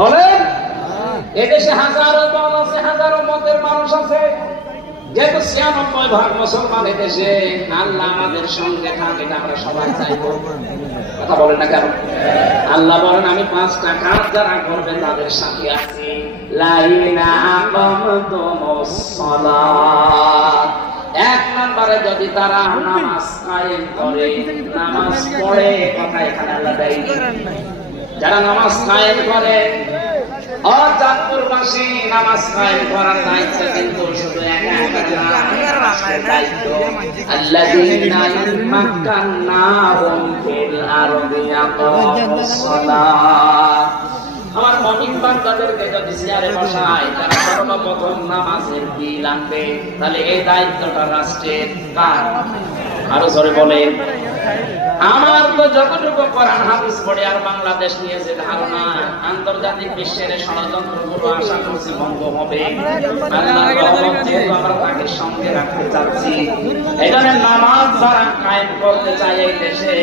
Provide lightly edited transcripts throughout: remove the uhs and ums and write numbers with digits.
বলেন, এদেশে হাজারো দল আছে, হাজারো মতের মানুষ আছে, যেহেতু ৯৬% মুসলমান এদেশে, আল্লাহ আমাদের সঙ্গে থাকে, আমরা সবাই চাইব। কথা বলেন না কেন? আল্লাহ বলেন, আমি ৫টা কাজ যারা করবেন তাদের সাথে আছি। এক নম্বরে যদি তারা নামাজ কায়েম করে, নামাজ পড়ে, কথা এখানে আল্লাহ দেয়, যারা নামাজ কায়েম করে, চাঁদপুরবাসী নামাজ কায়েম করার দায়িত্ব কিন্তু শুধু একা একা না, দায়িত্ব আল্লাযীনা মাক্কান্নাহুম ফিল আরদি ইয়াকুমুস সালাত। আমার মুমিন বান্দাদেরকে যদি চেয়ারে বসায়, তারা সর্বপ্রথম নামাজের বিল আনবে, তাহলে এই দায়িত্বটা রাষ্ট্রের কার? আরো জোরে বলে। আমার তো যতটুকু কোরআন হাদিস পড়ে আর বাংলাদেশ নিয়ে যে ধারণা, আন্তর্জাতিক বিশ্বের ষড়যন্ত্রগুলো আশা করছি বন্ধ হবে। আল্লাহর রহমত যেহেতু আমরা তাকে সঙ্গে রাখতে চাচ্ছি, এই জন্য নামাজ যারা কায়েম করতে চায় এই দেশে,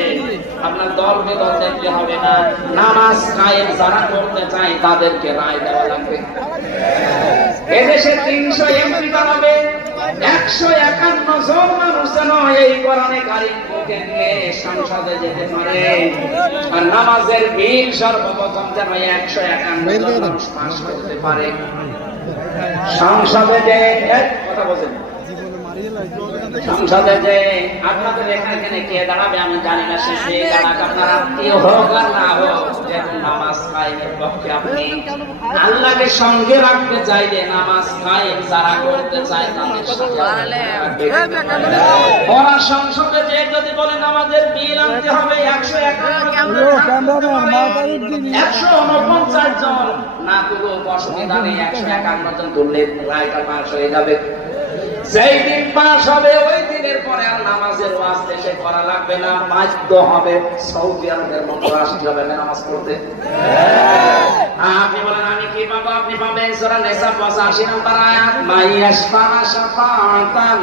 আপনার দল বেদল দেখতে হবে না, নামাজ কায়েম যারা করতে চায় তাদেরকে রায় দেওয়া লাগবে। এদেশে ৩০০ এমপি দাঁড়াবে, ১৫১ জন মানুষ যেন এই কোরআনে কারিমকে নিয়ে সংসদে যেতে পারে, আর নামাজের বিল সর্বপ্রথম যেন ১৫১ জন মানুষ পাস করতে পারে। সংসদে যে কথা বলছেন, সংসদে যে আপনাদের এখানে কে দাঁড়াবে আমি জানি না, সে দাঁড়াক, আপনার আত্মীয় হোক আর না হোক, যেমন নামাজ কায়েমের পক্ষে আপনি আল্লাহকে সঙ্গে রাখতে চাইলে নামাজ কায়েম যারা করতে চায় তাদের ওরা সংসদে যে যদি বলেন আমাদের বিল আনতে হবে ১৪৯ জন, না তুলো অসুবিধা নেই, ১৫১ জন তুললে রায়টা পাস হয়ে যাবে। যেই দিন পাস হবে ওই দিনের পরে আর নামাজের ওয়াজ দেশে করা লাগবে না, বাধ্য হবে সৌদি আরবের মতো রাষ্ট্র হবে নামাজ পড়তে। আপনি বলেন আমি কি পাবো? আপনি পাবেন সূরা নিসা ৮৫ নম্বর আয়াত, মাইয়াশফা শাফাআতান